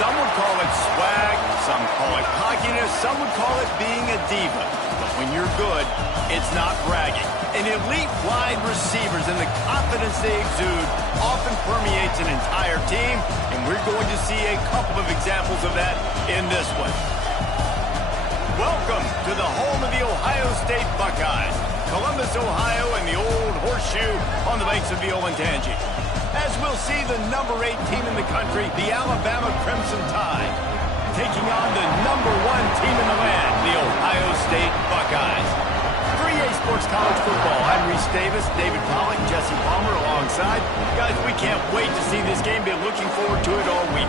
Some would call it swag, some call it cockiness, some would call it being a diva. But when you're good, it's not bragging. An elite wide receivers and the confidence they exude often permeates an entire team, and we're going to see a couple of examples of that in this one. Welcome to the home of the Ohio State Buckeyes, Columbus, Ohio, and the old horseshoe on the banks of the Olentangy. As we'll see the number 8 team in the country, the Alabama Crimson Tide, taking on the number 1 team in the land, the Ohio State Buckeyes. 3A Sports College Football. I'm Reese Davis, David Pollack, Jesse Palmer alongside. Guys, we can't wait to see this game. Been looking forward to it all week.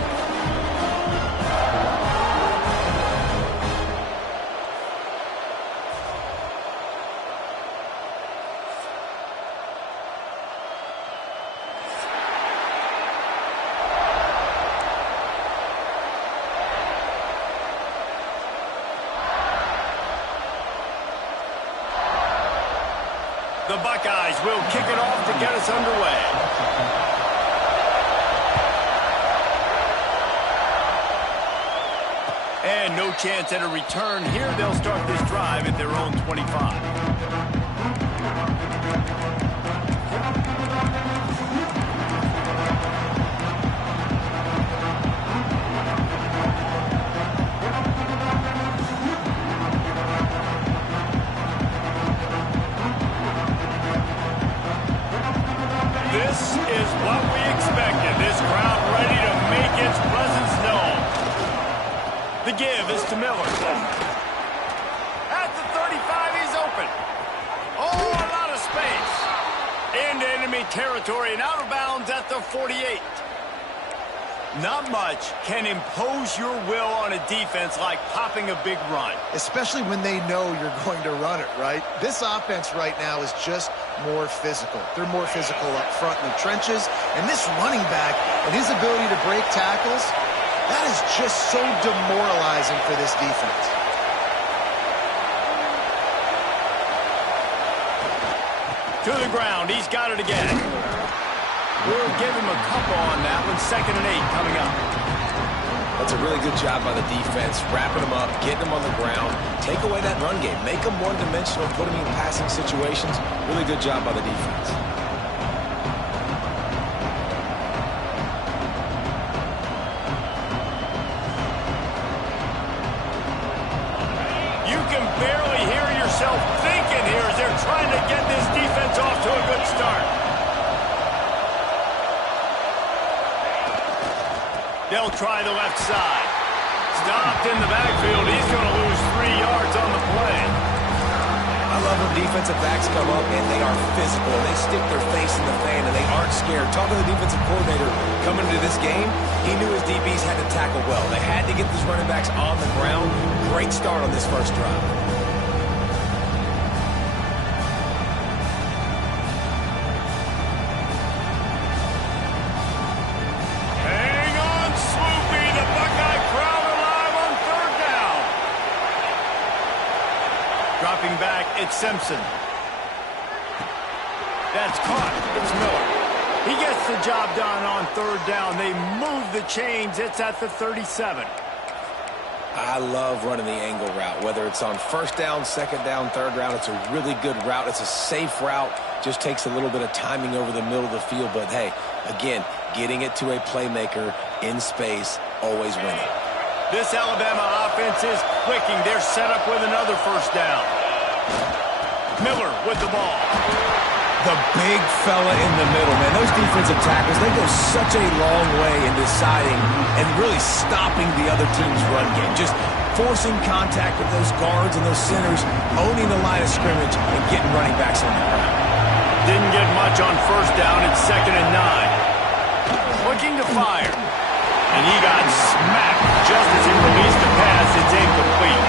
The Buckeyes will kick it off to get us underway. And no chance at a return here. They'll start this drive at their own 25. This is what we expected. This crowd ready to make its presence known. The give is to Miller. At the 35, he's open. Oh, a lot of space. Into enemy territory and out of bounds at the 48. Not much can impose your will on a defense like popping a big run. Especially when they know you're going to run it, right? This offense right now is just more physical. They're more physical up front in the trenches. And this running back and his ability to break tackles, that is just so demoralizing for this defense. To the ground. He's got it again. We'll give him a couple on that one. 2nd and 8 coming up. That's a really good job by the defense, wrapping them up, getting them on the ground, take away that run game, make them one-dimensional, put them in passing situations. Really good job by the defense. You can barely hear yourself thinking here as they're trying to get this defense off to a good start. They'll try the left side. Stopped in the backfield. He's going to lose 3 yards on the play. I love when defensive backs come up and they are physical. They stick their face in the fan and they aren't scared. Talking to the defensive coordinator coming into this game, he knew his DBs had to tackle well. They had to get these running backs on the ground. Great start on this first drive. Dropping back, it's Simpson. That's caught. It's Miller. He gets the job done on 3rd down. They move the chains. It's at the 37. I love running the angle route, whether it's on 1st down, 2nd down, 3rd down. It's a really good route. It's a safe route. Just takes a little bit of timing over the middle of the field. But, hey, again, getting it to a playmaker in space, always winning. This Alabama offense is clicking. They're set up with another 1st down. Miller with the ball. The big fella in the middle, man. Those defensive tackles, they go such a long way in deciding and really stopping the other team's run game. Just forcing contact with those guards and those centers, owning the line of scrimmage, and getting running backs on the ground. Didn't get much on 1st down. It's 2nd and 9. Looking to fire. And he got smacked just as he released the pass. It's incomplete.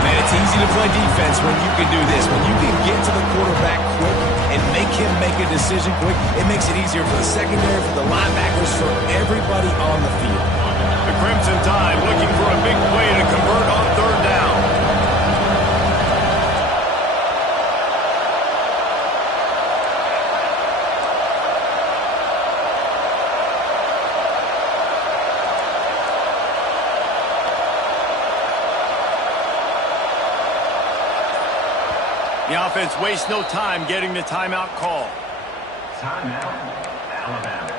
Man, it's easy to play defense when you can do this. When you can get to the quarterback quick and make him make a decision quick, it makes it easier for the secondary, for the linebackers, for everybody on the field. The Crimson Tide looking for a big play to convert on 3rd down. The offense wastes no time getting the timeout call. Timeout, Alabama.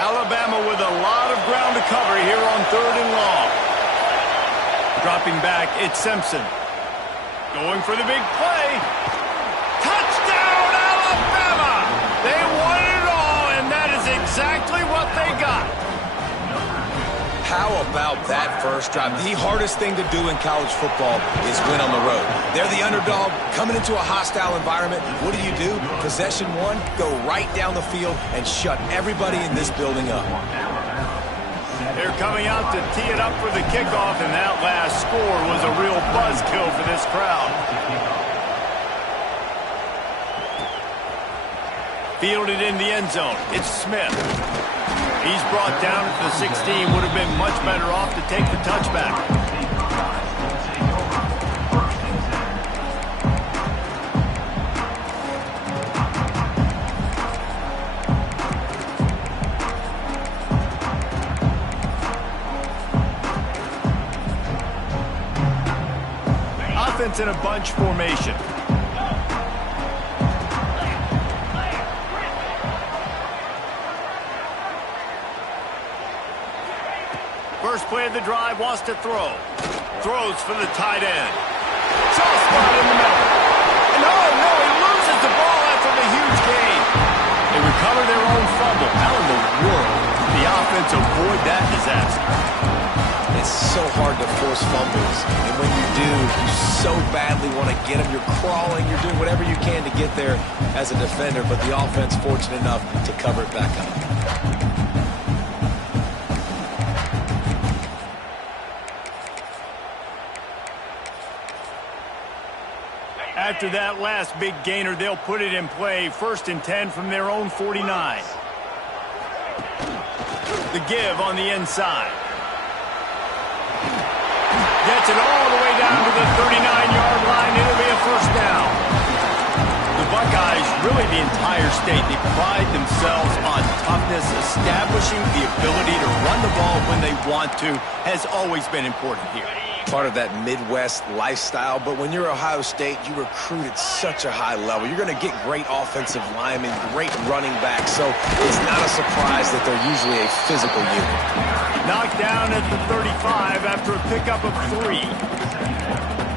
Alabama with a lot of ground to cover here on 3rd and long. Dropping back, it's Simpson. Going for the big play. Touchdown, Alabama! They won it all, and that is exactly what they got. How about that first drive? The hardest thing to do in college football is win on the road. They're the underdog coming into a hostile environment. What do? Possession one, go right down the field and shut everybody in this building up. They're coming out to tee it up for the kickoff, and that last score was a real buzzkill for this crowd. Fielded in the end zone. It's Smith. He's brought down at the 16. Would have been much better off to take the touchback. Offense in a bunch formation. First play of the drive, wants to throw. Throws for the tight end. Soft spot in the middle. And no, he loses the ball after the huge gain. They recover their own fumble. How in the world did the offense avoid that disaster? It's so hard to force fumbles, and when you do, you so badly want to get them. You're crawling, you're doing whatever you can to get there as a defender, but the offense fortunate enough to cover it back up. After that last big gainer, they'll put it in play. 1st and 10 from their own 49. The give on the inside. Gets it all the way down to the 39-yard line. It'll be a first down. The Buckeyes, really the entire state, they pride themselves on toughness. Establishing the ability to run the ball when they want to has always been important here. Part of that Midwest lifestyle, but when you're Ohio State, you recruit at such a high level. You're going to get great offensive linemen, great running backs, so it's not a surprise that they're usually a physical unit. Knocked down at the 35 after a pickup of 3.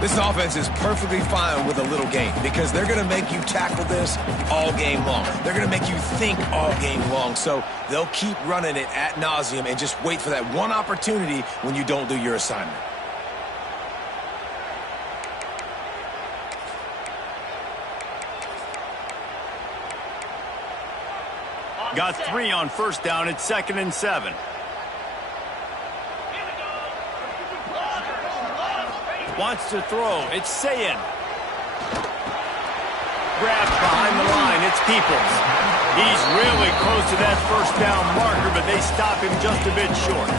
This offense is perfectly fine with a little game because they're going to make you tackle this all game long. They're going to make you think all game long, so they'll keep running it ad nauseum and just wait for that one opportunity when you don't do your assignment. Got 3 on first down. It's 2nd and 7. Wants to throw. It's Sayin. Grabbed behind the line. It's Peoples. He's really close to that first down marker, but they stop him just a bit short.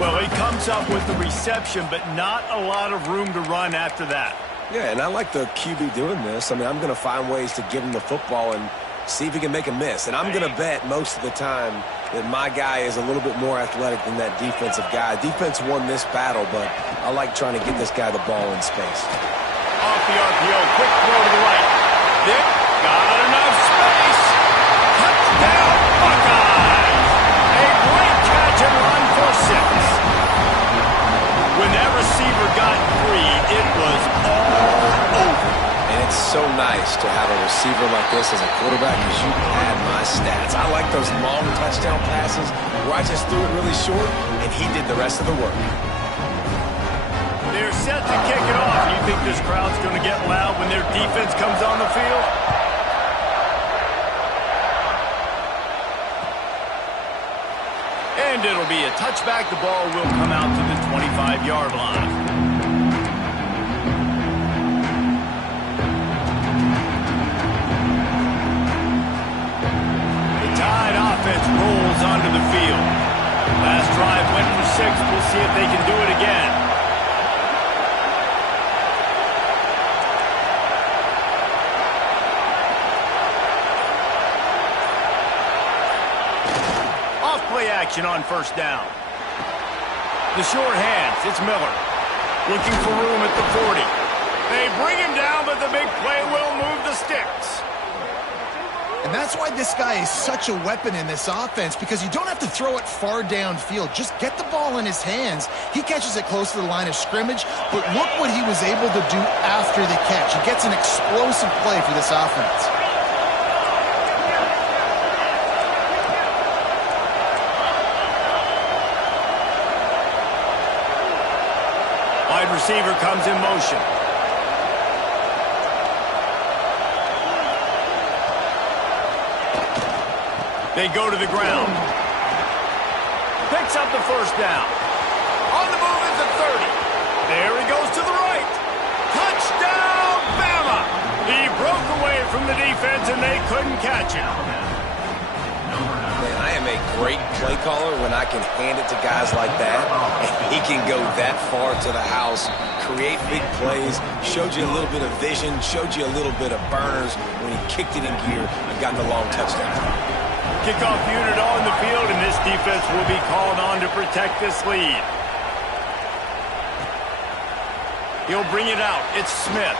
Well, he comes up with the reception, but not a lot of room to run after that. Yeah, and I like the QB doing this. I mean, I'm going to find ways to give him the football and see if he can make a miss. And I'm going to bet most of the time that my guy is a little bit more athletic than that defensive guy. Defense won this battle, but I like trying to get this guy the ball in space. Off the RPO, quick throw to the right. Dick got enough space. Touchdown, Buckeyes! A great catch and run for 6. When that receiver got free, it was all over. And it's so nice to have a receiver like this as a quarterback because you had my stats. I like those long touchdown passes where I just threw it really short and he did the rest of the work. They're set to kick it off. You think this crowd's going to get loud when their defense comes on the field? And it'll be a touchback. The ball will come out to the 25-yard line. The Tide offense rolls onto the field. Last drive went for 6. We'll see if they can do it again. Off-play action on first down. The short hands, it's Miller. Looking for room at the 40. They bring him down, but the big play will move the sticks. And that's why this guy is such a weapon in this offense, because you don't have to throw it far downfield. Just get the ball in his hands. He catches it close to the line of scrimmage, but look what he was able to do after the catch. He gets an explosive play for this offense. Wide receiver comes in motion. They go to the ground. Picks up the first down. On the move at the 30. There he goes to the right. Touchdown, Bama! He broke away from the defense, and they couldn't catch him. Man, I am a great play caller when I can hand it to guys like that. And he can go that far to the house, create big plays, showed you a little bit of vision, showed you a little bit of burners when he kicked it in gear and got the long touchdown. Kickoff unit on the field, and this defense will be called on to protect this lead. He'll bring it out. It's Smith.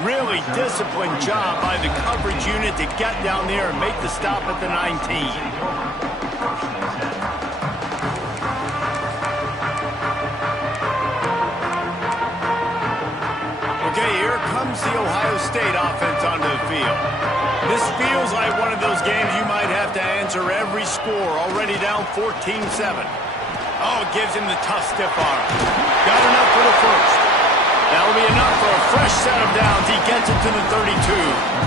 Really disciplined job by the coverage unit to get down there and make the stop at the 19. Okay, here comes the Ohio State offense onto the field. This feels like one of those games you might have to answer every score. Already down 14-7. Oh, it gives him the tough stiff arm. Got enough for the first. That'll be enough for a fresh set of downs. He gets it to the 32.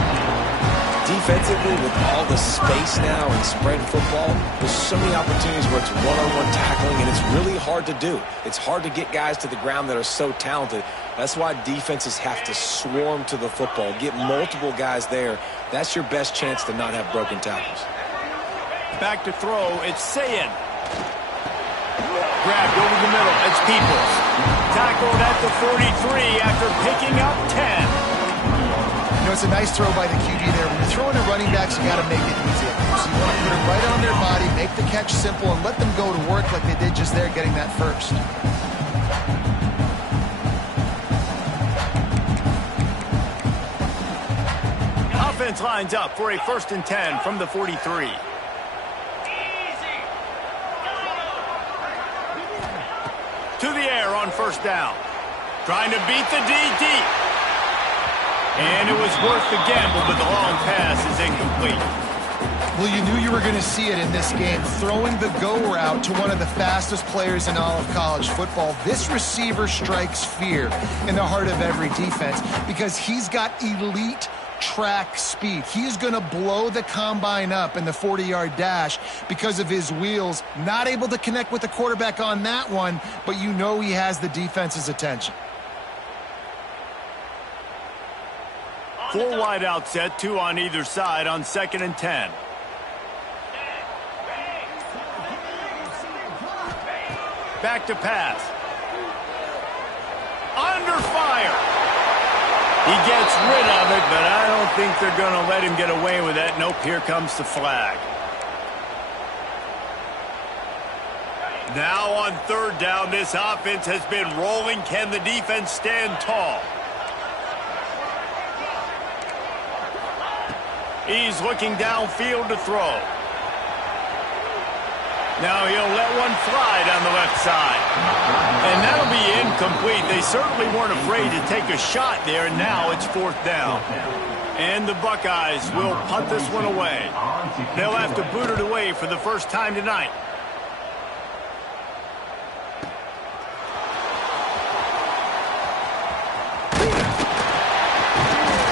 Defensively, with all the space now and spread football, there's so many opportunities where it's one-on-one tackling, and it's really hard to do. It's hard to get guys to the ground that are so talented. That's why defenses have to swarm to the football, get multiple guys there. That's your best chance to not have broken tackles. Back to throw, it's Sayin. Grabbed over the middle, it's Peoples. Tackled at the 43 after picking up 10. You know, it's a nice throw by the QB there. When you're throwing to running backs, you got to make it easy. So you want to put it right on their body, make the catch simple, and let them go to work like they did just there, getting that first. Offense lines up for a 1st and 10 from the 43. To the air on first down. Trying to beat the D deep. And it was worth the gamble, but the long pass is incomplete. Well, you knew you were going to see it in this game. Throwing the go route to one of the fastest players in all of college football. This receiver strikes fear in the heart of every defense because he's got elite track speed. He's going to blow the combine up in the 40-yard dash because of his wheels. Not able to connect with the quarterback on that one, but you know he has the defense's attention. 4 wide out set, 2 on either side on 2nd and 10. Back to pass. Under fire. He gets rid of it, but I don't think they're going to let him get away with that. Nope, here comes the flag. Now on 3rd down, this offense has been rolling. Can the defense stand tall? He's looking downfield to throw. Now he'll let one fly down the left side. And that'll be incomplete. They certainly weren't afraid to take a shot there. Now it's 4th down. And the Buckeyes will punt this one away. They'll have to boot it away for the first time tonight.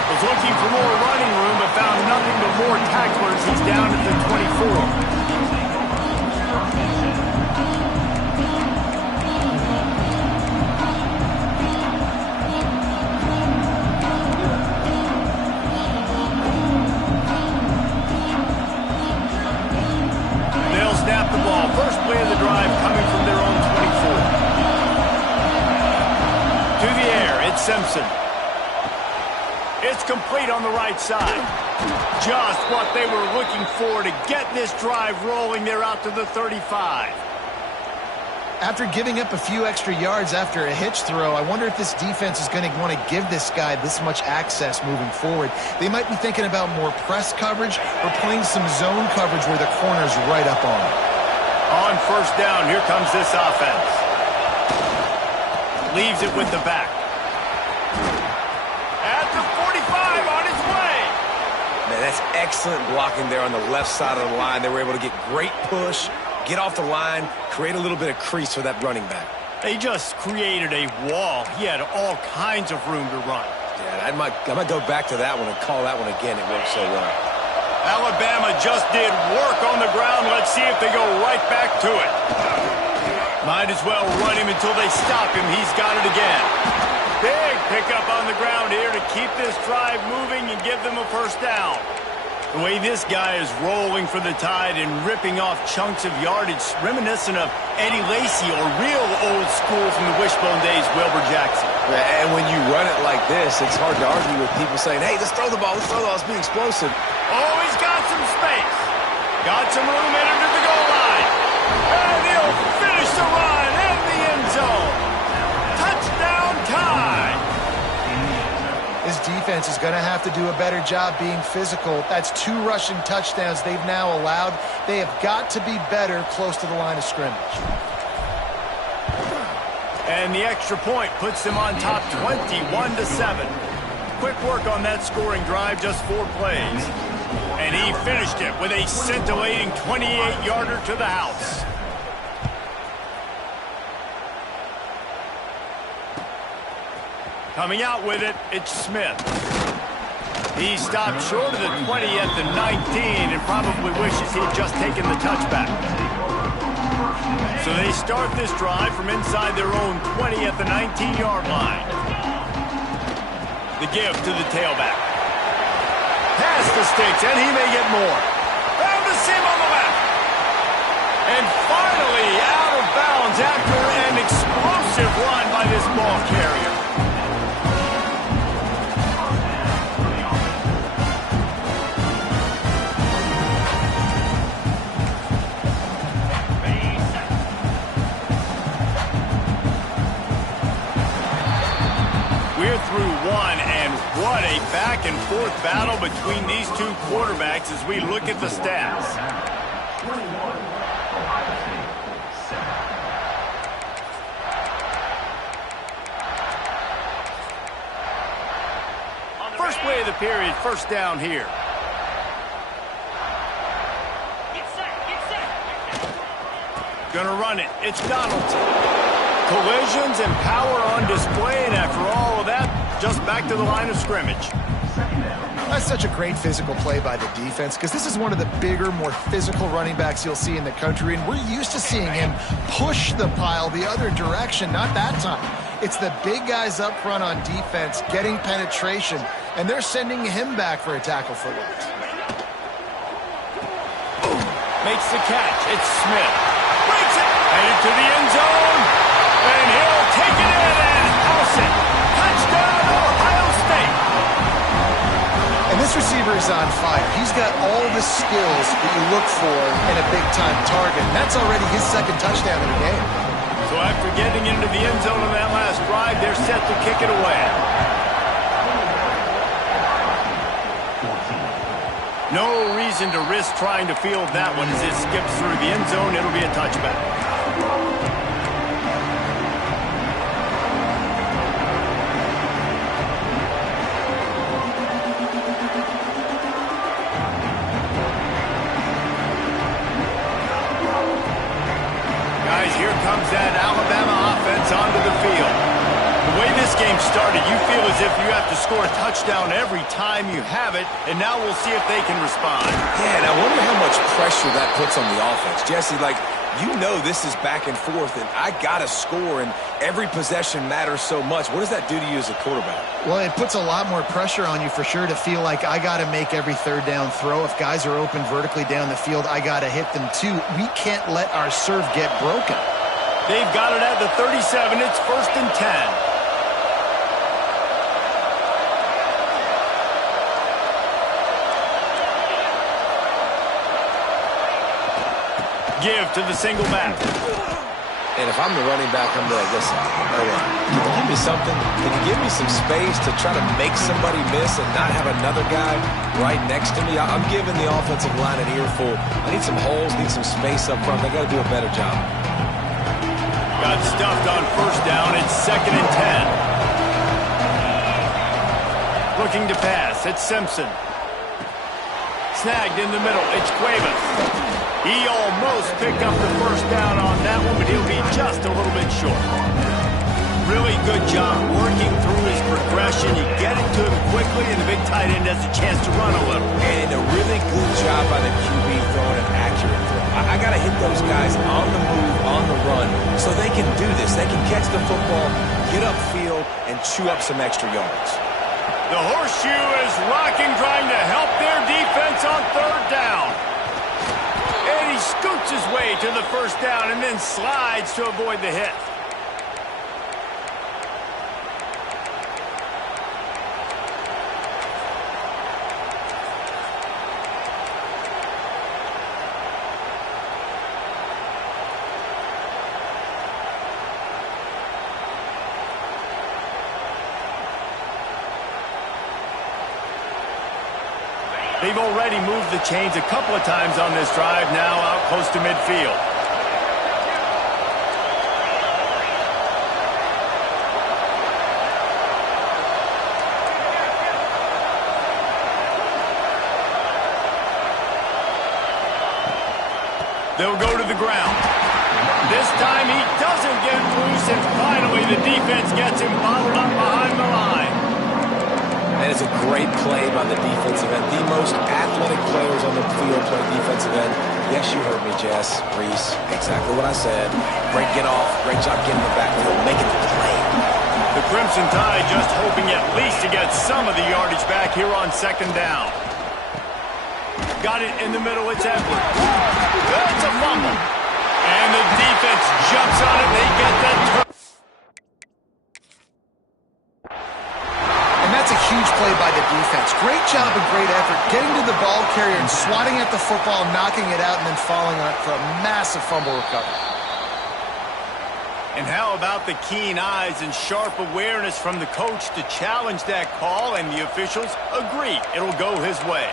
Was looking for more running room, but found nothing but more tacklers. He's down at the 24. Snap the ball Simpson. It's complete on the right side. Just what they were looking for to get this drive rolling there out to the 35. After giving up a few extra yards after a hitch throw, I wonder if this defense is going to want to give this guy this much access moving forward. They might be thinking about more press coverage or playing some zone coverage where the corner's right up on him. On first down, here comes this offense. Leaves it with the back. At the 45, on his way. Man, that's excellent blocking there on the left side of the line. They were able to get great push, get off the line, create a little bit of crease for that running back. They just created a wall. He had all kinds of room to run. Yeah, I might go back to that one and call that one again. It worked so well. Alabama just did work on the ground. Let's see if they go right back to it. Might as well run him until they stop him. He's got it again. Big pickup on the ground here to keep this drive moving and give them a first down. The way this guy is rolling for the Tide and ripping off chunks of yardage, reminiscent of Eddie Lacy or real old school from the wishbone days, Wilbur Jackson. And when you run it like this, it's hard to argue with people saying, hey, let's throw the ball, let's be explosive. Oh, he's got some space. Got some room headed to the goal line. And he'll finish the run in the end zone. Touchdown Tide. His defense is going to have to do a better job being physical. That's 2 rushing touchdowns they've now allowed. They have got to be better close to the line of scrimmage. And the extra point puts them on top 21-7. Quick work on that scoring drive, just 4 plays. And he finished it with a scintillating 28-yarder to the house. Coming out with it, it's Smith. He stopped short of the 20 at the 19 and probably wishes he'd just taken the touchback. So they start this drive from inside their own 20 at the 19-yard line. The give to the tailback. Pass the sticks, and he may get more. Found the seam on the left. And finally out of bounds after an explosive run by this ball carrier. We're through one, and what a back-and-forth battle between these two quarterbacks as we look at the stats. First play of the period, first down here. Gonna run it. It's Donaldson. Collisions and power on display, and after all of that, just back to the line of scrimmage. That's such a great physical play by the defense because this is one of the bigger, more physical running backs you'll see in the country, and we're used to seeing him push the pile the other direction. Not that time. It's the big guys up front on defense getting penetration, and they're sending him back for a tackle for loss. Makes the catch. It's Smith. Breaks it. Headed to the end zone. And he'll take it in and house it. Touchdown, Ohio State. And this receiver is on fire. He's got all the skills that you look for in a big-time target. And that's already his second touchdown of the game. So after getting into the end zone on that last drive, they're set to kick it away. No reason to risk trying to field that one as it skips through the end zone. It'll be a touchback. Guys, here comes that Alabama offense onto the field. The way this game started, you feel as if you have to score a touchdown every time you have it, and now we'll see if they can respond. Yeah, and I wonder how much pressure that puts on the offense. Jesse, like, you know this is back and forth, and I got to score, and every possession matters so much. What does that do to you as a quarterback? Well, it puts a lot more pressure on you for sure to feel like I got to make every third down throw. If guys are open vertically down the field, I got to hit them too. We can't let our serve get broken. They've got it at the 37. It's 1st and 10. Give to the single back. And if I'm the running back, I'm like, listen, hold on. Can you give me something? Can you give me some space to try to make somebody miss and not have another guy right next to me? I'm giving the offensive line an earful. I need some holes, need some space up front. They got to do a better job. Got stuffed on first down. It's 2nd and 10. Looking to pass. It's Simpson. Snagged in the middle. It's Cuevas. He almost picked up the first down on that one, but he'll be just a little bit short. Really good job working through his progression. You get it to him quickly, and the big tight end has a chance to run a little. And a really good job by the QB throwing an accurate throw. I got to hit those guys on the move, on the run, so they can do this. They can catch the football, get upfield, and chew up some extra yards. The horseshoe is rocking, trying to help their defense on third down. And he scoots his way to the first down and then slides to avoid the hit. They've already moved the chains a couple of times on this drive, now out close to midfield. They'll go to the ground. This time he doesn't get loose, and finally the defense gets him bottled up behind the line. That is a great play by the defensive end. The most athletic players on the field play defensive end. Yes, you heard me, Jess, Reese. Exactly what I said. Great get off. Great job getting the backfield, making the play. The Crimson Tide just hoping at least to get some of the yardage back here on 2nd down. Got it in the middle. It's Edwards. That's a fumble. And the defense jumps on it. They get that turn. That's a huge play by the defense. Great job and great effort getting to the ball carrier and swatting at the football, knocking it out, and then falling on it for a massive fumble recovery. And how about the keen eyes and sharp awareness from the coach to challenge that call, and the officials agree it'll go his way.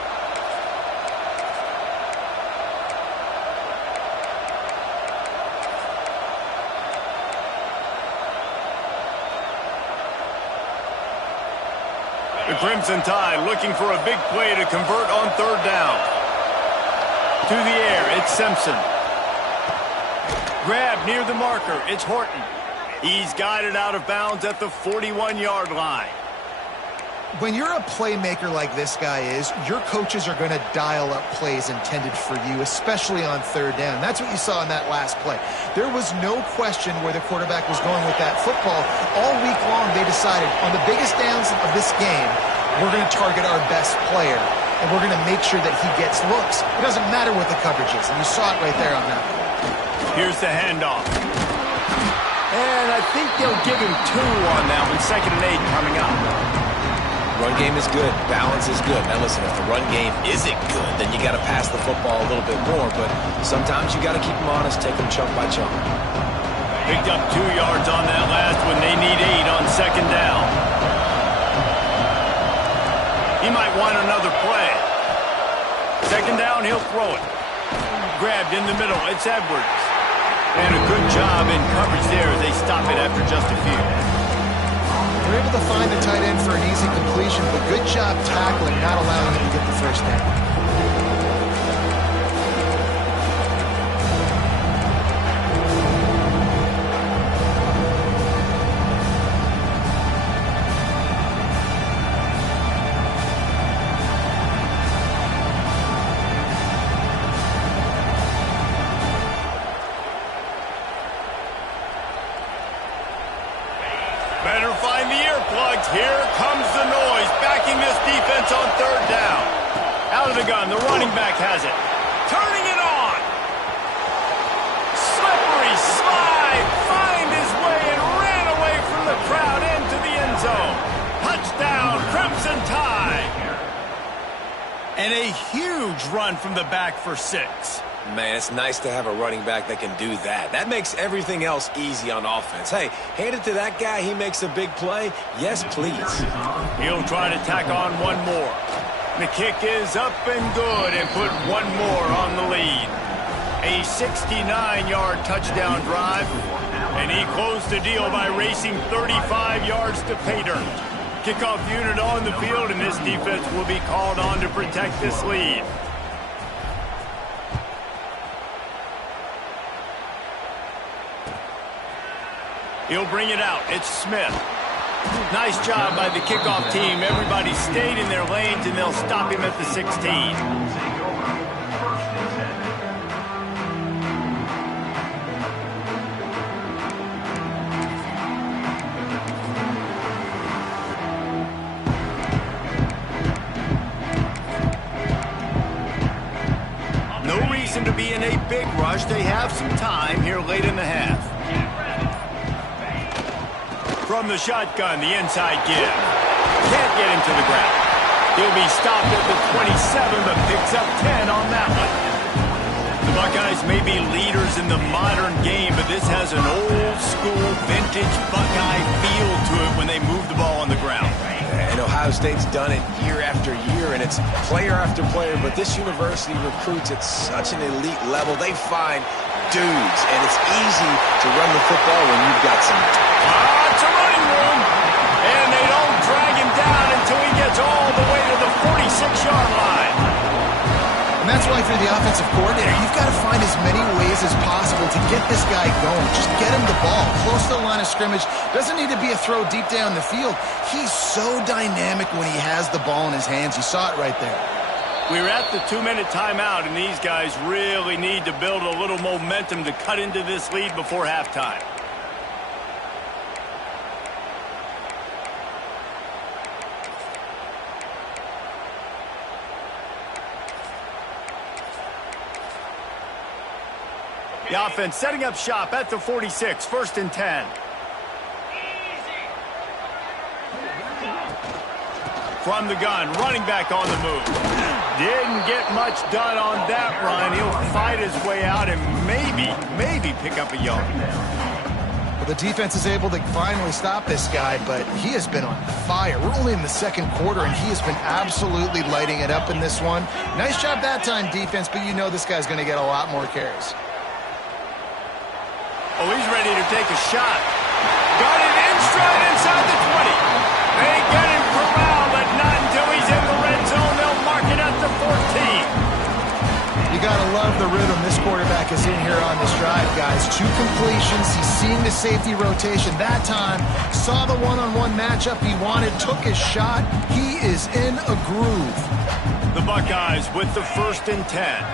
The Crimson Tide looking for a big play to convert on third down. To the air, it's Simpson. Grab near the marker, it's Horton. He's guided out of bounds at the 41-yard line. When you're a playmaker like this guy is, your coaches are going to dial up plays intended for you, especially on third down. That's what you saw in that last play. There was no question where the quarterback was going with that football. All week long, they decided on the biggest downs of this game, we're going to target our best player, and we're going to make sure that he gets looks. It doesn't matter what the coverage is, and you saw it right there on that play. Here's the handoff. And I think they'll give him 2 on that one. 2nd and 8 coming up. Run game is good. Balance is good. Now listen, if the run game isn't good, then you got to pass the football a little bit more. But sometimes you got to keep them honest, take them chunk by chunk. Picked up 2 yards on that last one. They need 8 on 2nd down. He might want another play. 2nd down, he'll throw it. Grabbed in the middle. It's Edwards. And a good job in coverage there as they stop it after just a few. They're able to find the tight end for an easy completion, but good job tackling, not allowing him to get the first down. Better find the earplugs. Here comes the noise, backing this defense on third down. Out of the gun, the running back has it. Turning it on. Slippery slide, find his way and ran away from the crowd into the end zone. Touchdown, Crimson Tide. And a huge run from the back for 6. Man, it's nice to have a running back that can do that. That makes everything else easy on offense. Hey, hand it to that guy. He makes a big play. Yes, please. He'll try to tack on one more. The kick is up and good and put one more on the lead. A 69-yard touchdown drive, and he closed the deal by racing 35 yards to pay dirt. Kickoff unit on the field, and this defense will be called on to protect this lead. He'll bring it out. It's Smith. Nice job by the kickoff team. Everybody stayed in their lanes, and they'll stop him at the 16. To be in a big rush. They have some time here late in the half. From the shotgun, the inside give. Can't get him to the ground. He'll be stopped at the 27, but picks up 10 on that one. The Buckeyes may be leaders in the modern game, but this has an old-school, vintage Buckeye feel to it when they move the ball on the ground. And Ohio State's done it year after year, and it's player after player, but this university recruits at such an elite level. They find dudes, and it's easy to run the football when you've got some. It's a running room, and they don't drag him down until he gets all the way to the 46-yard line. And that's why for the offensive coordinator, you've got to find as many ways as possible to get this guy going. Just get him the ball close to the line of scrimmage. Doesn't need to be a throw deep down the field. He's so dynamic when he has the ball in his hands. You saw it right there. We're at the 2-minute timeout, and these guys really need to build a little momentum to cut into this lead before halftime. The offense setting up shop at the 46, 1st and 10. From the gun, running back on the move. Didn't get much done on that run. He'll fight his way out and maybe pick up a yard. Well, the defense is able to finally stop this guy, but he has been on fire. We're only in the second quarter, and he has been absolutely lighting it up in this one. Nice job that time, defense, but you know this guy's going to get a lot more carries. Oh, he's ready to take a shot. Got it in stride inside the 20. They get him corralled, but not until he's in the red zone. They'll mark it at the 14. You got to love the rhythm this quarterback is in here on this drive, guys. 2 completions. He's seeing the safety rotation that time. Saw the one-on-one matchup he wanted, took his shot. He is in a groove. The Buckeyes with the 1st and 10.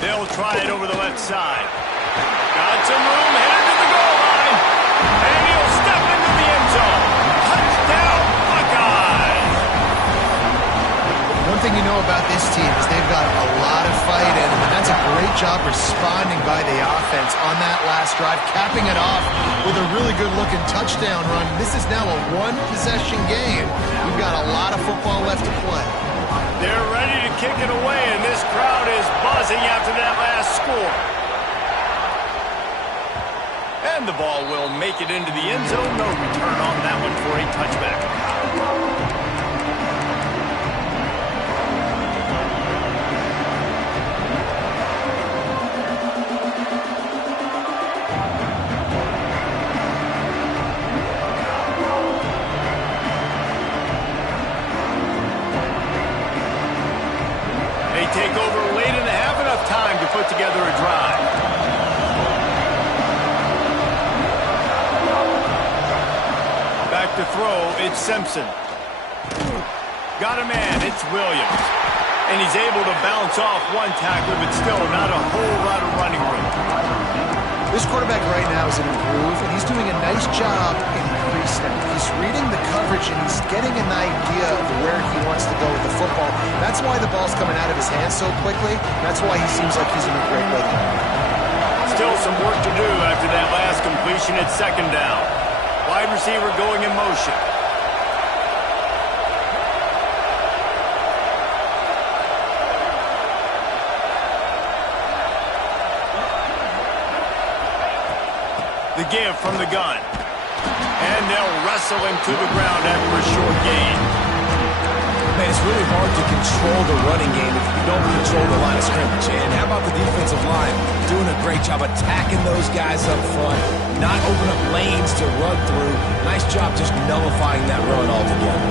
They'll try it over the left side. Got some room, headed to the goal line. And he'll step into the end zone. Touchdown, Buckeyes! One thing you know about this team is they've got a lot of fight in them, and that's a great job responding by the offense on that last drive, capping it off with a really good-looking touchdown run. This is now a one-possession game. We've got a lot of football left to play. They're ready to kick it away, and this crowd is buzzing after that last score. And the ball will make it into the end zone. No return on that one for a touchback. Take over late in the half, enough time to put together a drive. Back to throw, it's Simpson. Got a man, it's Williams. And he's able to bounce off one tackle, but still not a whole lot of running room. This quarterback right now is in a groove, and he's doing a nice job in pre-snap. He's reading the coverage, and he's getting an idea of where he wants to go with the football. That's why the ball's coming out of his hands so quickly. That's why he seems like he's in a great rhythm. Still some work to do after that last completion at 2nd down. Wide receiver going in motion. give from the gun. And they'll wrestle him to the ground after a short gain. Man, it's really hard to control the running game if you don't control the line of scrimmage. And how about the defensive line doing a great job attacking those guys up front, not opening up lanes to run through. Nice job just nullifying that run altogether.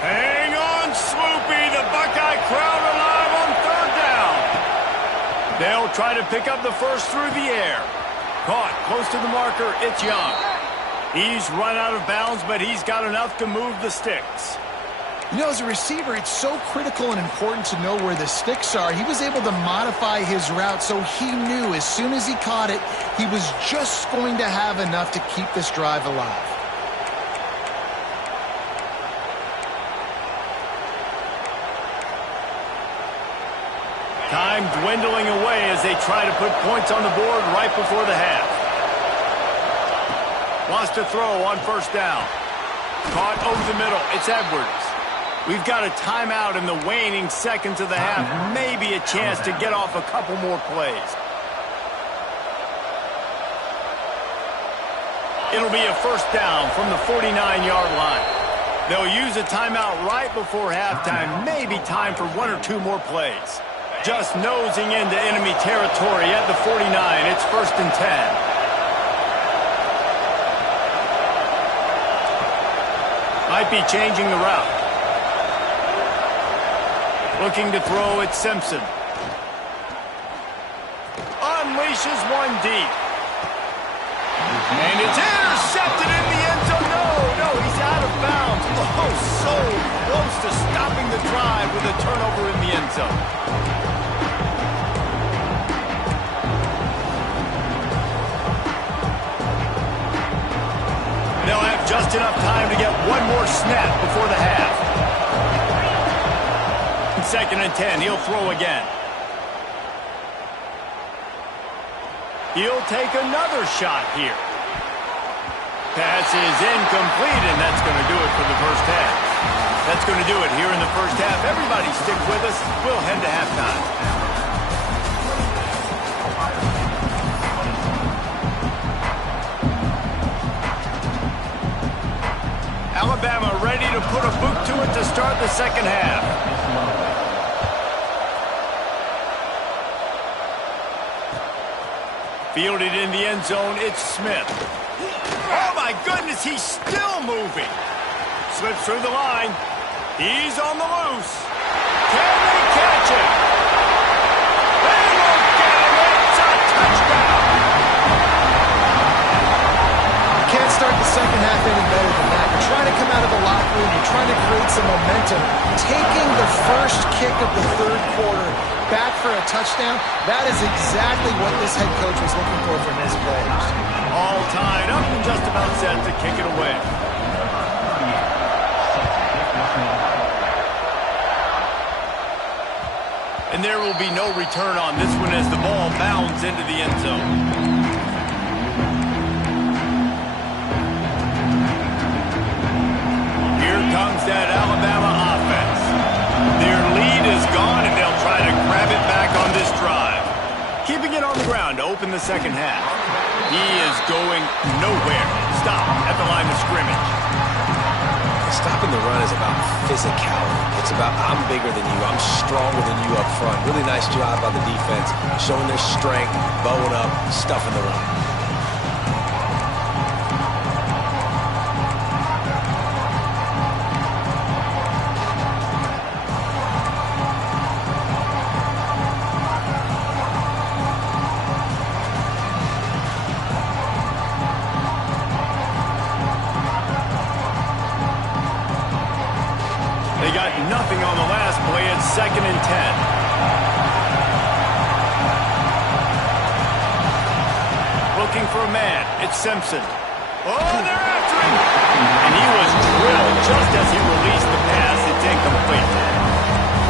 Hang on, Swoopy. The Buckeye crowd alive on third down. They'll try to pick up the first through the air. Caught close to the marker, it's Young. He's run out of bounds, but he's got enough to move the sticks. You know, as a receiver, it's so critical and important to know where the sticks are. He was able to modify his route, so he knew as soon as he caught it, he was just going to have enough to keep this drive alive. Time dwindling away as they try to put points on the board right before the half. Wants to throw on first down. Caught over the middle. It's Edwards. We've got a timeout in the waning seconds of the half. Maybe a chance to get off a couple more plays. It'll be a first down from the 49-yard line. They'll use a timeout right before halftime. Maybe time for one or two more plays. Just nosing into enemy territory at the 49. It's first and 10. Might be changing the route. Looking to throw at Simpson. Unleashes one deep. And it's intercepted in the end zone. No, he's out of bounds. Oh, so close to stopping the drive with a turnover in the end zone. They'll have just enough time to get one more snap before the half. Second and 10, he'll throw again. He'll take another shot here. Pass is incomplete, and that's going to do it for the first half. That's going to do it here in the first half. Everybody stick with us. We'll head to halftime. Alabama ready to put a boot to it to start the second half. Fielded in the end zone, it's Smith. Oh my goodness, he's still moving. Slips through the line. He's on the loose. Can they catch him? They won't get him. It's a touchdown. Can't start the second half any better than that. You're trying to come out of the locker room. You're trying to create some momentum. Taking the first kick of the third quarter back for a touchdown, that is exactly what this head coach was looking for from his players. All tied up and just about set to kick it away. And there will be no return on this one as the ball bounds into the end zone. Comes that Alabama offense. Their lead is gone, and they'll try to grab it back on this drive. Keeping it on the ground to open the second half. He is going nowhere. Stop at the line of scrimmage. Stopping the run is about physicality. It's about I'm bigger than you. I'm stronger than you up front. Really nice job by the defense, showing their strength, bowing up, stuffing the run. They got nothing on the last play. It's second and 10. Looking for a man. It's Simpson. Oh, they're after him. And he was drilled just as he released the pass. It's incomplete.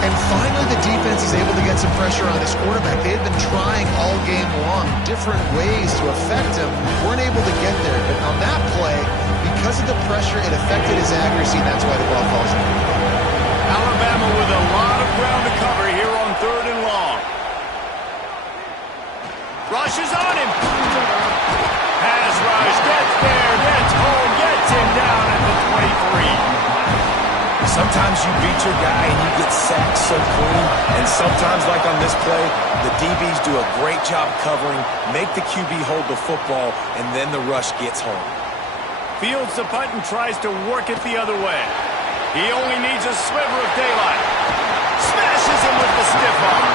And finally, the defense is able to get some pressure on this quarterback. They had been trying all game long, different ways to affect him. Weren't able to get there. But on that play, because of the pressure, it affected his accuracy, and that's why the ball falls in. Alabama with a lot of ground to cover here on third and long. Rushes on him. Pass rush, gets there, gets home, gets him down at the 23. Sometimes you beat your guy and you get sacked so clean, and sometimes, like on this play, the DBs do a great job covering, make the QB hold the football, and then the rush gets home. Fields the punt and tries to work it the other way. He only needs a sliver of daylight. Smashes him with the stiff arm.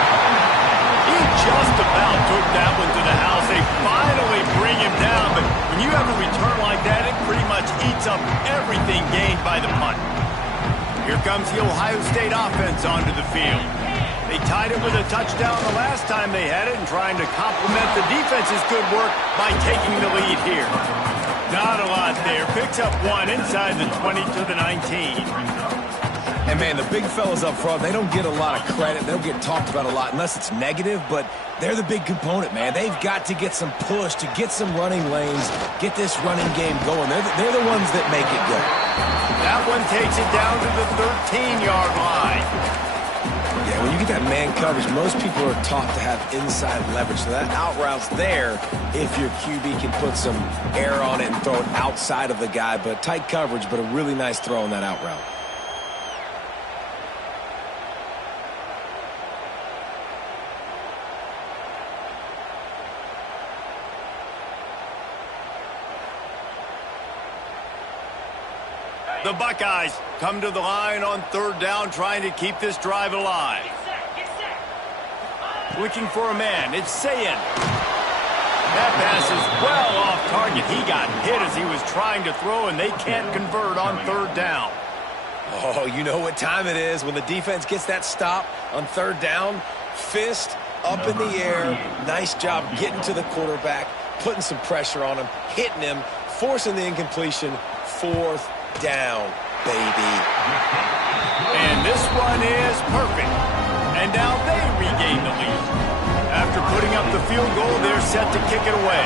He just about took that one to the house. They finally bring him down, but when you have a return like that, it pretty much eats up everything gained by the punt. Here comes the Ohio State offense onto the field. They tied it with a touchdown the last time they had it and trying to complement the defense's good work by taking the lead here. Not a lot there. Picks up one inside the 20 to the 19. And, man, the big fellas up front, they don't get a lot of credit. They don't get talked about a lot unless it's negative, but they're the big component, man. They've got to get some push, to get some running lanes, get this running game going. They're the ones that make it go. That one takes it down to the 13-yard line. Yeah, when you get that man coverage, most people are taught to have inside leverage. So that out route's there if your QB can put some air on it and throw it outside of the guy. But tight coverage, but a really nice throw on that out route. The Buckeyes come to the line on third down, trying to keep this drive alive. Looking for a man. It's Sayin. That pass is well off target. He got hit as he was trying to throw, and they can't convert on third down. Oh, you know what time it is when the defense gets that stop on third down. Fist up in the air. Nice job getting to the quarterback, putting some pressure on him, hitting him, forcing the incompletion. Fourth down, baby. And this one is perfect. And now they regain the lead. After putting up the field goal, they're set to kick it away.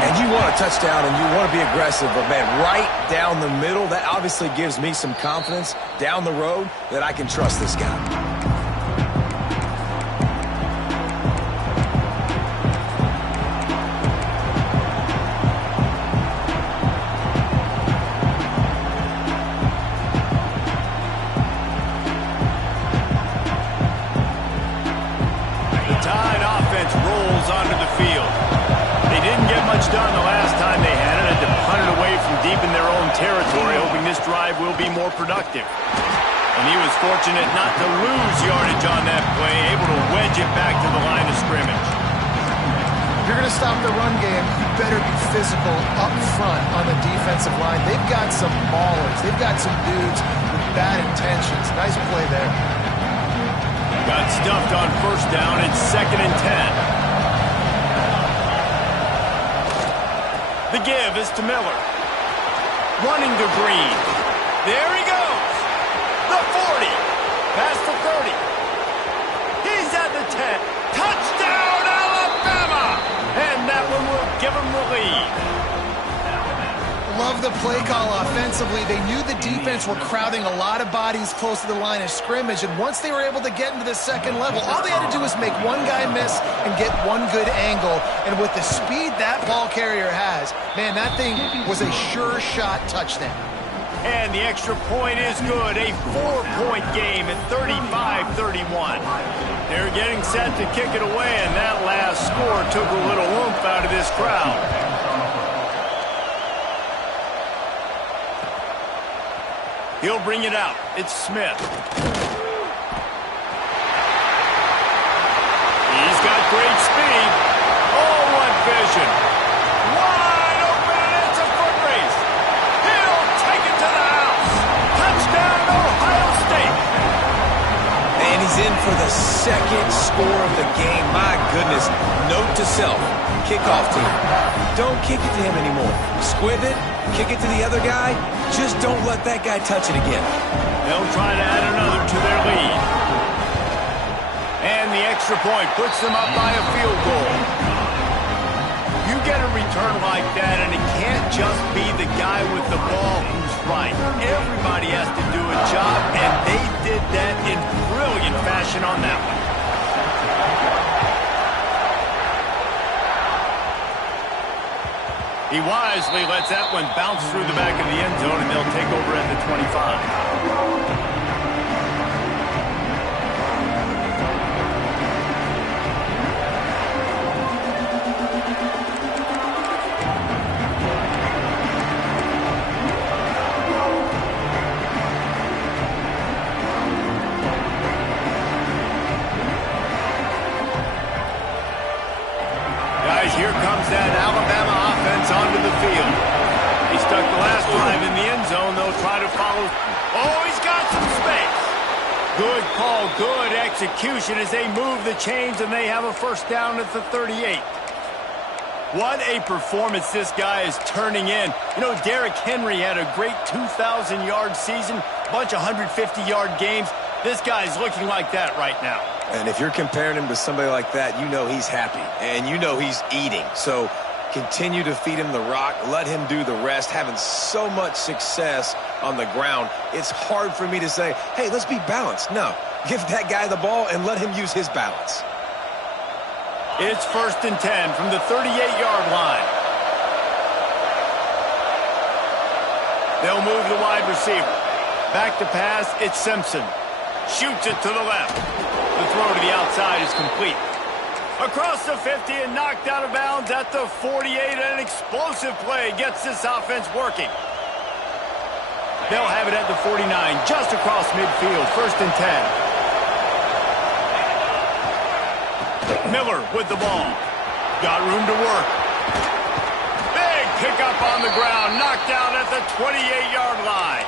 And you want a touchdown and you want to be aggressive, but, man, right down the middle, that obviously gives me some confidence down the road that I can trust this guy. Done the last time they had it, had to punt it away from deep in their own territory, hoping this drive will be more productive. And he was fortunate not to lose yardage on that play, able to wedge it back to the line of scrimmage. If you're going to stop the run game, you better be physical up front on the defensive line. They've got some maulers. They've got some dudes with bad intentions. Nice play there. Got stuffed on first down. It's 2nd and 10. The give is to Miller. Running to Green. There he goes. The 40. Past the 30. He's at the 10. Touchdown, Alabama! And that one will give him the lead. Love the play call offensively. They knew the defense were crowding a lot of bodies close to the line of scrimmage, and once they were able to get into the second level, all they had to do was make one guy miss and get one good angle. And with the speed that ball carrier has, man, that thing was a sure shot touchdown. And the extra point is good. A 4-point game at 35-31. They're getting set to kick it away, and that last score took a little oomph out of this crowd. He'll bring it out. It's Smith. He's got great speed. Oh, what vision. Wide open, and it's a foot race. He'll take it to the house. Touchdown, Ohio State. And he's in for the second score of the game. My goodness. Note to self. Kickoff team. Don't kick it to him anymore. Squib it. Kick it to the other guy. Just don't let that guy touch it again. They'll try to add another to their lead. And the extra point puts them up by a field goal. You get a return like that, and it can't just be the guy with the ball who's right. Everybody has to do a job, and they did that in brilliant fashion on that one. He wisely lets that one bounce through the back of the end zone, and they'll take over at the 25. Here comes that Alabama offense onto the field. He stuck the last drive in the end zone. They'll try to follow. Oh, he's got some space. Good call, good execution as they move the chains, and they have a first down at the 38. What a performance this guy is turning in. You know, Derrick Henry had a great 2,000-yard season, bunch of 150-yard games. This guy's looking like that right now. And if you're comparing him to somebody like that, you know he's happy, and you know he's eating. So continue to feed him the rock, let him do the rest, having so much success on the ground. It's hard for me to say, hey, let's be balanced. No, give that guy the ball and let him use his balance. It's 1st and 10 from the 38-yard line. They'll move the wide receiver. Back to pass, it's Simpson. Shoots it to the left. The throw to the outside is complete. Across the 50 and knocked out of bounds at the 48. An explosive play gets this offense working. They'll have it at the 49, just across midfield. 1st and 10. Miller with the ball. Got room to work. Big pickup on the ground. Knocked out at the 28-yard line.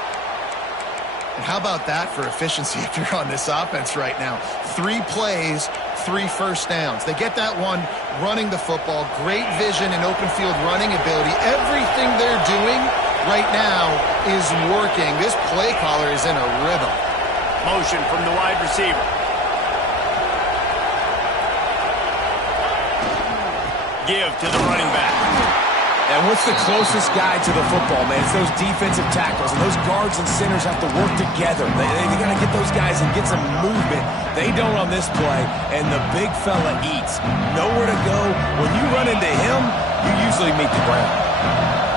And how about that for efficiency if you're on this offense right now? 3 plays, 3 first downs. They get that one running the football. Great vision and open field running ability. Everything they're doing right now is working. This play caller is in a rhythm. Motion from the wide receiver. Give to the running back. And what's the closest guy to the football, man? It's those defensive tackles, and those guards and centers have to work together. They got to get those guys and get some movement. They don't on this play, and the big fella eats. Nowhere to go. When you run into him, you usually meet the ground.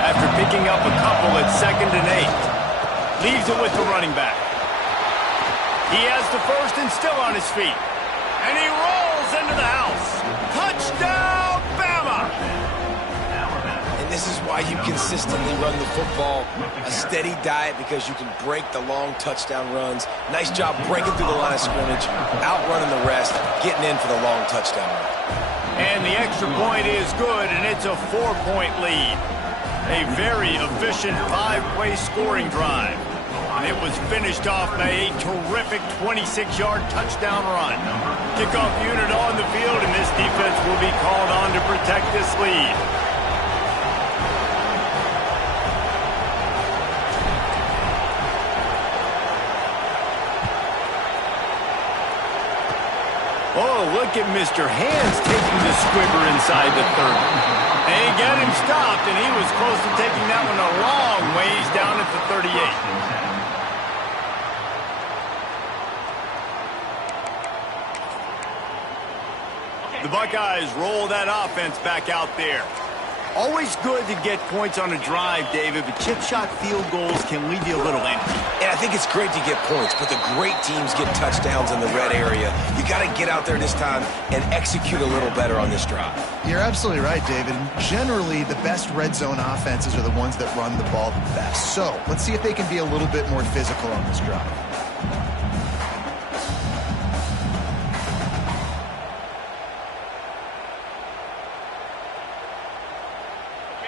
After picking up a couple at 2nd and 8, leaves it with the running back. He has the first and still on his feet. And he rolls into the house. Touchdown, Bama! This is why you consistently run the football, a steady diet, because you can break the long touchdown runs. Nice job breaking through the line of scrimmage, outrunning the rest, getting in for the long touchdown run. And the extra point is good, and it's a 4-point lead. A very efficient 5-play scoring drive. And it was finished off by a terrific 26-yard touchdown run. Kickoff unit on the field, and this defense will be called on to protect this lead. Oh, look at Mr. Hands taking the squibber inside the 30. They get him stopped, and he was close to taking that one a long ways down at the 38. The Buckeyes roll that offense back out there. Always good to get points on a drive, David, but chip shot field goals can leave you a little empty. And I think it's great to get points, but the great teams get touchdowns in the red area. You got to get out there this time and execute a little better on this drive. You're absolutely right, David. Generally, the best red zone offenses are the ones that run the ball the best. So let's see if they can be a little bit more physical on this drive.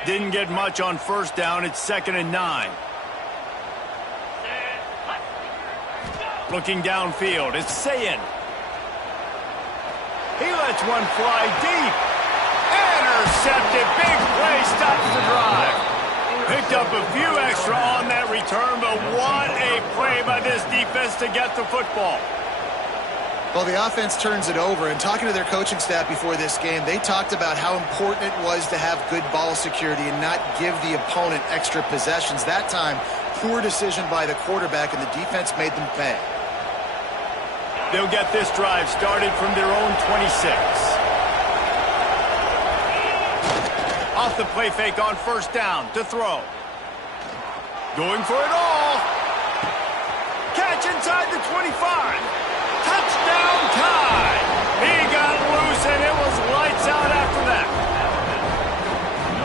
Didn't get much on first down. It's 2nd and 9. Looking downfield, it's Sayin. He lets one fly deep. Intercepted. Big play stops the drive. Picked up a few extra on that return, but what a play by this defense to get the football. Well, the offense turns it over, and talking to their coaching staff before this game, they talked about how important it was to have good ball security and not give the opponent extra possessions. That time, poor decision by the quarterback, and the defense made them pay. They'll get this drive started from their own 26. Off the play fake on first down to throw. Going for it all. Catch inside the 25. Touchdown tie. He got loose, and it was lights out after that.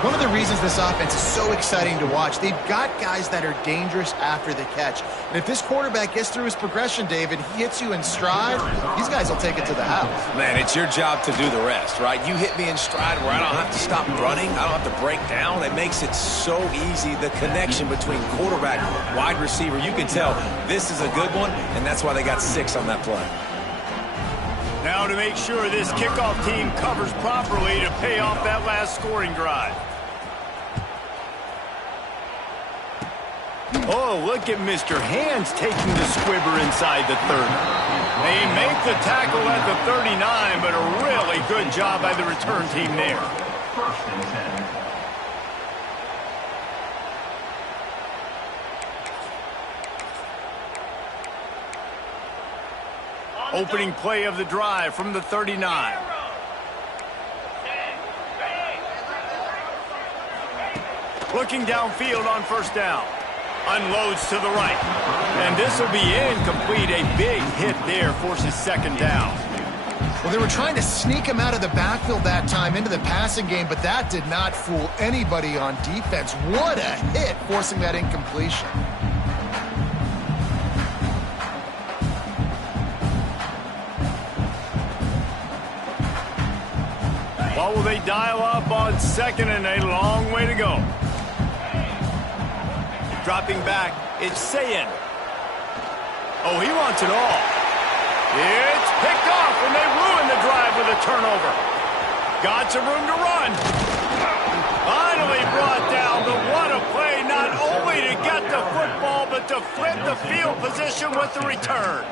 One of the reasons this offense is so exciting to watch, they've got guys that are dangerous after the catch. And if this quarterback gets through his progression, David, he hits you in stride, these guys will take it to the house. Man, it's your job to do the rest, right? You hit me in stride where I don't have to stop running. I don't have to break down. It makes it so easy. The connection between quarterback, wide receiver, you can tell this is a good one, and that's why they got 6 on that play. Now to make sure this kickoff team covers properly to pay off that last scoring drive. Oh, look at Mr. Hands taking the squibber inside the 30. They make the tackle at the 39, but a really good job by the return team there. First and 10. Opening play of the drive from the 39. Looking downfield on first down. Unloads to the right. And this will be incomplete. A big hit there forces second down. Well, they were trying to sneak him out of the backfield that time into the passing game, but that did not fool anybody on defense. What a hit, forcing that incompletion. What will they dial up on second, and a long way to go. Dropping back, it's Sayin. Oh, he wants it all. It's picked off, and they ruin the drive with a turnover. Got some room to run. Finally brought down, but what a play, not only to get the football, but to flip the field position with the return.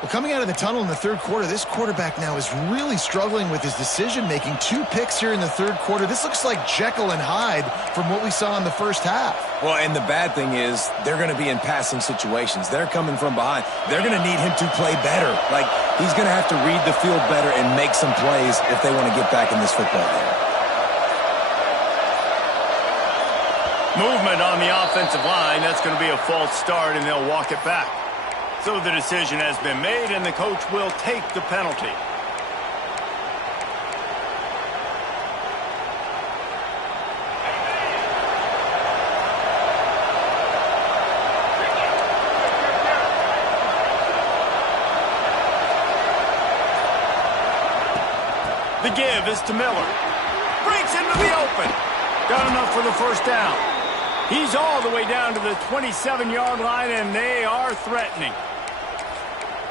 Well, coming out of the tunnel in the third quarter, this quarterback now is really struggling with his decision-making. 2 picks here in the third quarter. This looks like Jekyll and Hyde from what we saw in the first half. Well, and the bad thing is they're going to be in passing situations. They're coming from behind. They're going to need him to play better. Like, he's going to have to read the field better and make some plays if they want to get back in this football game. Movement on the offensive line. That's going to be a false start, and they'll walk it back. So the decision has been made, and the coach will take the penalty. The give is to Miller. Breaks into the open. Got enough for the first down. He's all the way down to the 27-yard line, and they are threatening.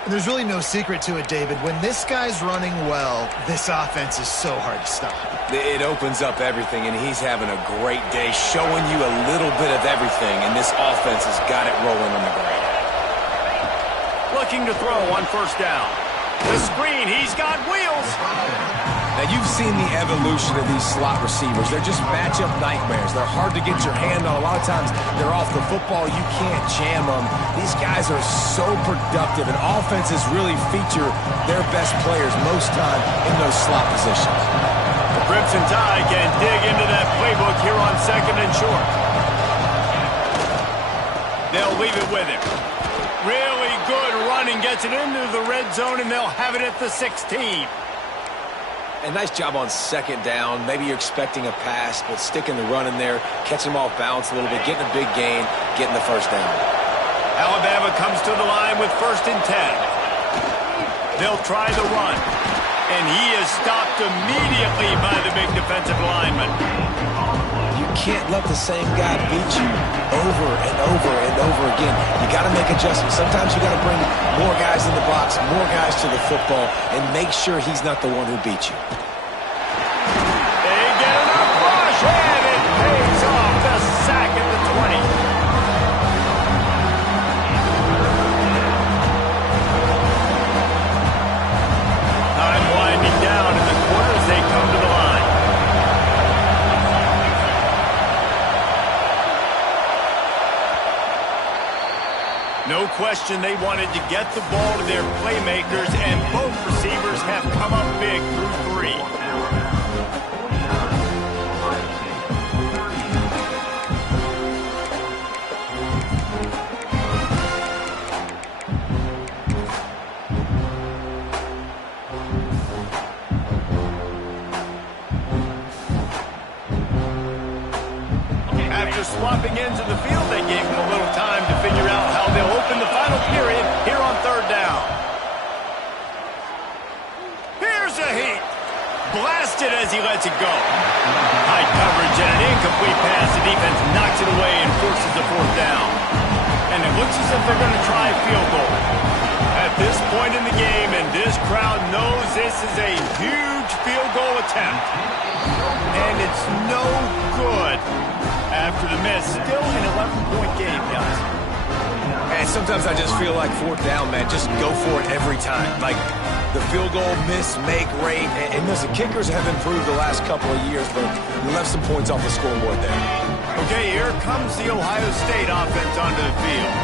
And there's really no secret to it, David. When this guy's running well, this offense is so hard to stop. It opens up everything, and he's having a great day, showing you a little bit of everything, and this offense has got it rolling on the ground. Looking to throw on first down. The screen, he's got wheels. Now, you've seen the evolution of these slot receivers. They're just matchup nightmares. They're hard to get your hand on. A lot of times, they're off the football. You can't jam them. These guys are so productive, and offenses really feature their best players most time in those slot positions. The Crimson Tide can dig into that playbook here on second and short. They'll leave it with him. Really good running, gets it into the red zone, and they'll have it at the 16. And nice job on second down. Maybe you're expecting a pass, but sticking the run in there, catching them off balance a little bit, getting a big gain, getting the first down. Alabama comes to the line with first and 10. They'll try the run. And he is stopped immediately by the big defensive lineman. You can't let the same guy beat you over and over and over again. You got to make adjustments. Sometimes you got to bring more guys in the box, more guys to the football, and make sure he's not the one who beat you. They get enough rush, and it pays off. The sack at the 20. Time winding down in the quarter as they come to the line. No question they wanted to get the ball to their playmakers, and both receivers have come up big through 3. After swapping ends of the field, they gave him a little time to figure out how they'll open the final period here on third down. Here's a heat. Blasted as he lets it go. High coverage and an incomplete pass. The defense knocks it away and forces the fourth down. And it looks as if they're going to try a field goal. At this point in the game, and this crowd knows this is a huge field goal attempt. And it's no good after the miss. Still an 11-point game, guys. And sometimes I just feel like fourth down, man, just go for it every time. Like the field goal miss, make rate. And listen, kickers have improved the last couple of years, but you left some points off the scoreboard there. Okay, here comes the Ohio State offense onto the field.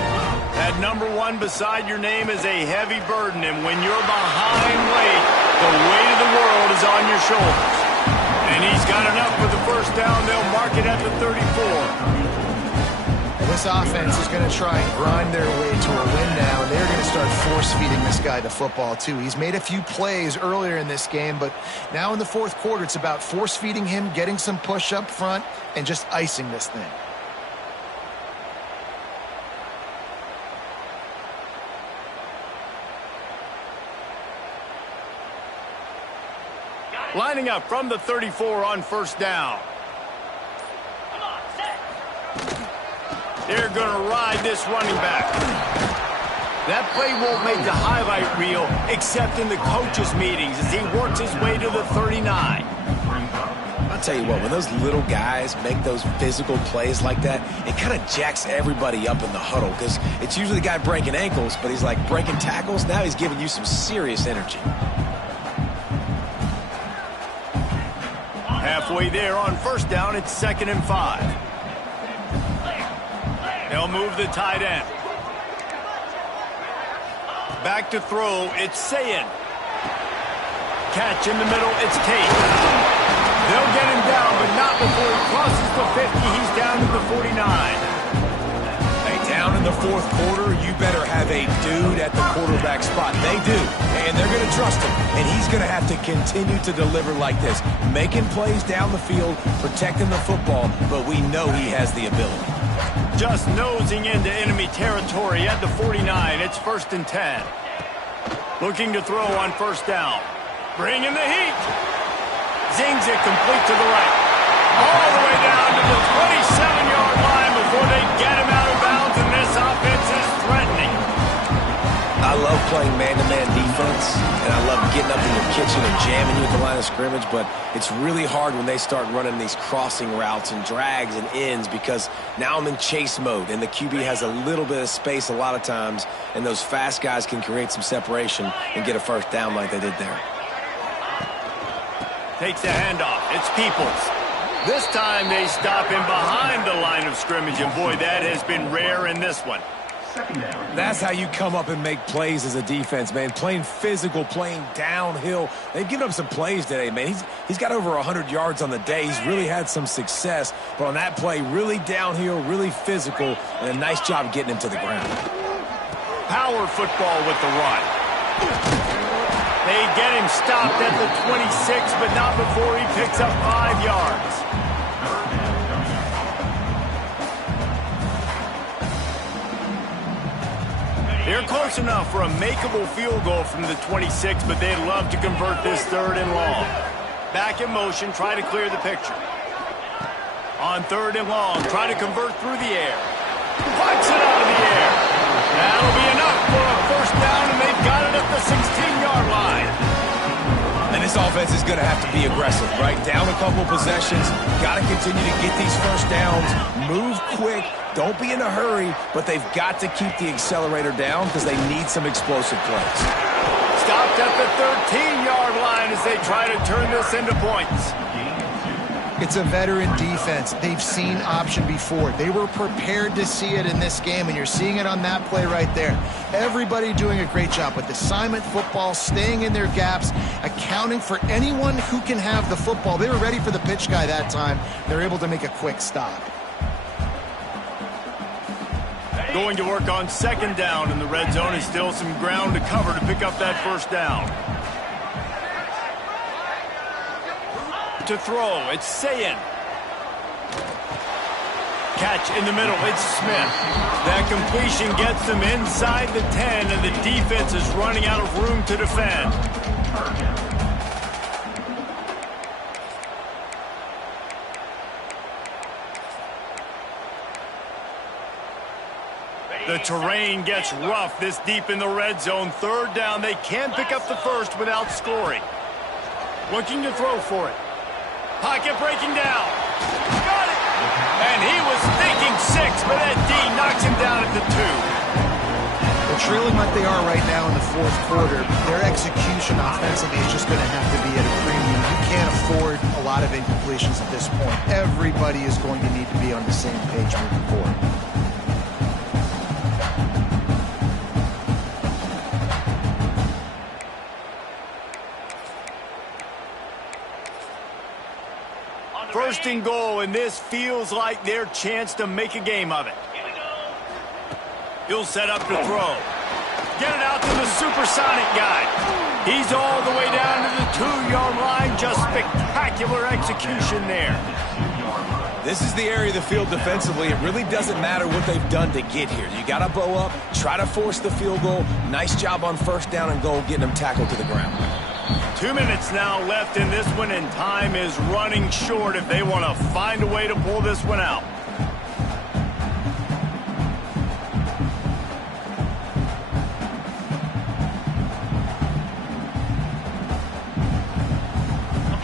That number 1 beside your name is a heavy burden, and when you're behind late, the weight of the world is on your shoulders. And he's got enough for the first down. They'll mark it at the 34. And this offense is going to try and grind their way to a win now, and they're going to start force-feeding this guy the football, too. He's made a few plays earlier in this game, but now in the fourth quarter, it's about force-feeding him, getting some push up front, and just icing this thing. Lining up from the 34 on first down. They're going to ride this running back. That play won't make the highlight reel except in the coaches' meetings as he works his way to the 39. I'll tell you what, when those little guys make those physical plays like that, it kind of jacks everybody up in the huddle because it's usually the guy breaking ankles, but he's like breaking tackles. Now he's giving you some serious energy. Halfway there on first down, it's 2nd and 5. They'll move the tight end. Back to throw, it's Sayin. Catch in the middle, it's Tate. They'll get him down, but not before he crosses the 50. He's down to the 49. Down in the fourth quarter, you better have a dude at the quarterback spot. They do, and they're going to trust him. And he's going to have to continue to deliver like this, making plays down the field, protecting the football, but we know he has the ability. Just nosing into enemy territory at the 49. It's 1st and 10. Looking to throw on first down. Bringing the heat. Zings it complete to the right. All the way down to the 27-yard line before they get him out of bounds, and this offense is threatening. I love playing man-to-man defense, and I love getting up in your kitchen and jamming you at the line of scrimmage, but it's really hard when they start running these crossing routes and drags and ends because now I'm in chase mode, and the QB has a little bit of space a lot of times, and those fast guys can create some separation and get a first down like they did there. Takes the handoff. It's Peoples. This time they stop him behind the line of scrimmage, and boy, that has been rare in this one. That's how you come up and make plays as a defense, man. Playing physical, playing downhill. They've given up some plays today, man. He's got over 100 yards on the day. He's really had some success. But on that play, really downhill, really physical, and a nice job getting him to the ground. Power football with the run. They get him stopped at the 26, but not before he picks up 5 yards. They're close enough for a makeable field goal from the 26, but they'd love to convert this 3rd and long. Back in motion, try to clear the picture. On 3rd and long, try to convert through the air. Pucks it out of the air. That'll be enough for a first down, and they've got it at the 16-yard line. And this offense is going to have to be aggressive, right? Down a couple possessions, got to continue to get these first downs, move quick, don't be in a hurry, but they've got to keep the accelerator down because they need some explosive plays. Stopped at the 13-yard line as they try to turn this into points. It's a veteran defense. They've seen option before. They were prepared to see it in this game, and you're seeing it on that play right there. Everybody doing a great job with assignment football, staying in their gaps, accounting for anyone who can have the football. They were ready for the pitch guy that time. They're able to make a quick stop. Going to work on 2nd down, and the red zone is still some ground to cover to pick up that first down. To throw, it's Sayin. Catch in the middle, it's Smith. That completion gets them inside the 10, and the defense is running out of room to defend. The terrain gets rough this deep in the red zone. Third down, they can pick up the first without scoring. Looking to throw for it. Pocket breaking down. Got it! And he was thinking 6, but that D knocks him down at the 2. They're trailing like they are right now in the fourth quarter. Their execution offensively is just going to have to be at a premium. You can't afford a lot of incompletions at this point. Everybody is going to need to be on the same page moving forward. First and goal, and this feels like their chance to make a game of it. He'll set up to throw. Get it out to the supersonic guy. He's all the way down to the 2-yard line. Just spectacular execution there. This is the area of the field defensively. It really doesn't matter what they've done to get here. You got to bow up, try to force the field goal. Nice job on first down and goal, getting them tackled to the ground. 2 minutes now left in this one, and time is running short if they want to find a way to pull this one out.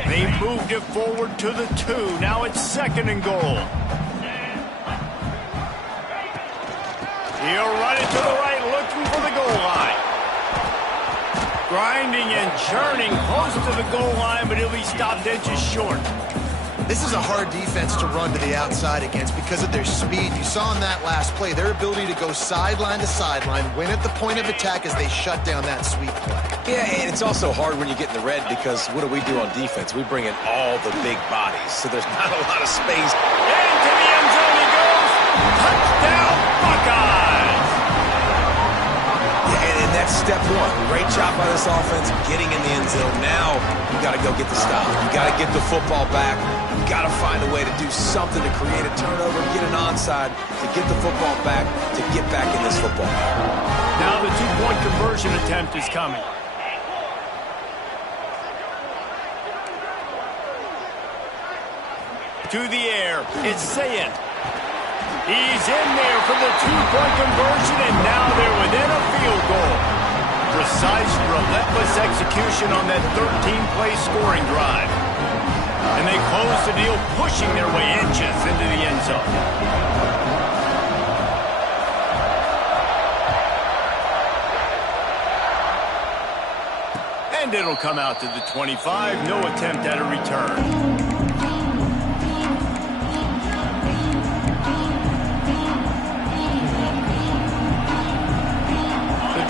They moved it forward to the 2. Now it's second and goal. He'll run it to the right, looking for the goal line. Grinding and churning close to the goal line, but he'll be stopped inches short. This is a hard defense to run to the outside against because of their speed. You saw in that last play, their ability to go sideline to sideline, win at the point of attack as they shut down that sweep play. Yeah, and it's also hard when you get in the red because what do we do on defense? We bring in all the big bodies, so there's not a lot of space. Into the end zone he goes. Touchdown, Buckeyes! And that's step one. Great job by this offense getting in the end zone. Now you got to go get the stop. You got to get the football back. You got to find a way to do something to create a turnover, get an onside, to get the football back, to get back in this football. Now the 2-point conversion attempt is coming. To the air, it's Sayin. He's in there for the 2-point conversion, and now they're within a field goal. Precise, relentless execution on that 13-play scoring drive. And they close the deal, pushing their way inches into the end zone. And it'll come out to the 25. No attempt at a return.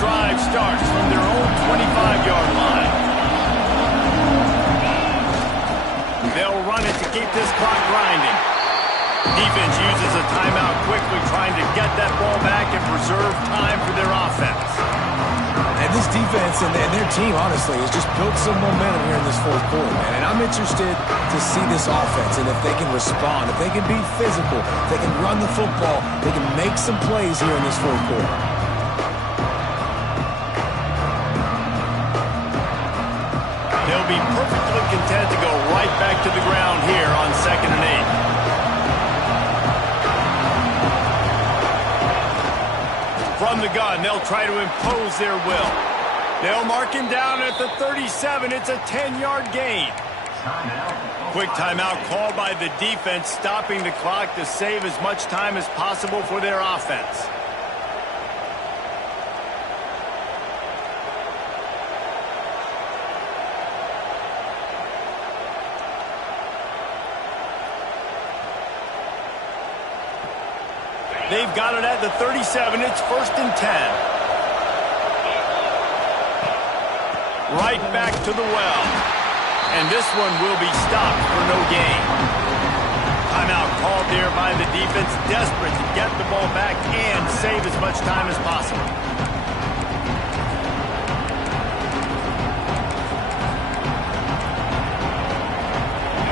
Drive starts from their own 25-yard line. They'll run it to keep this clock grinding. Defense uses a timeout quickly, trying to get that ball back and preserve time for their offense. And this defense and their team, honestly, has just built some momentum here in this fourth quarter, man. And I'm interested to see this offense and if they can respond, if they can be physical, if they can run the football, they can make some plays here in this fourth quarter. They'll be perfectly content to go right back to the ground here on 2nd and 8. From the gun, they'll try to impose their will. They'll mark him down at the 37. It's a 10-yard gain. Quick timeout called by the defense, stopping the clock to save as much time as possible for their offense. They've got it at the 37. It's 1st and 10. Right back to the well. And this one will be stopped for no gain. Timeout called there by the defense, desperate to get the ball back and save as much time as possible.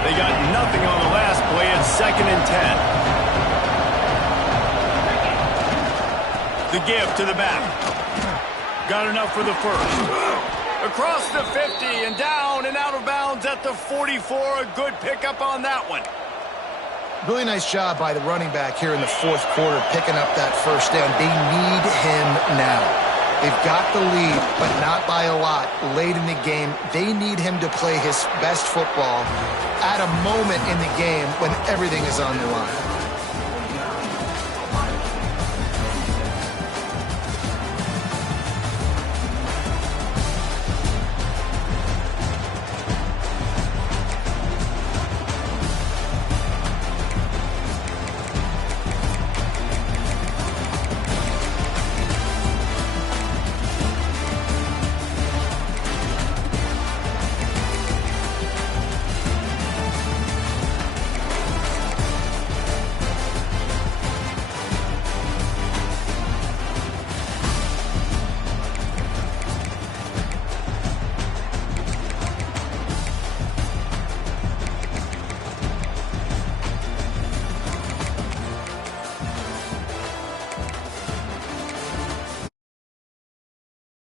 They got nothing on the last play. It's 2nd and 10. The give to the back. Got enough for the first. Across the 50 and down and out of bounds at the 44. A good pickup on that one. Really nice job by the running back here in the fourth quarter, picking up that first down. They need him now. They've got the lead, but not by a lot late in the game. They need him to play his best football at a moment in the game when everything is on the line.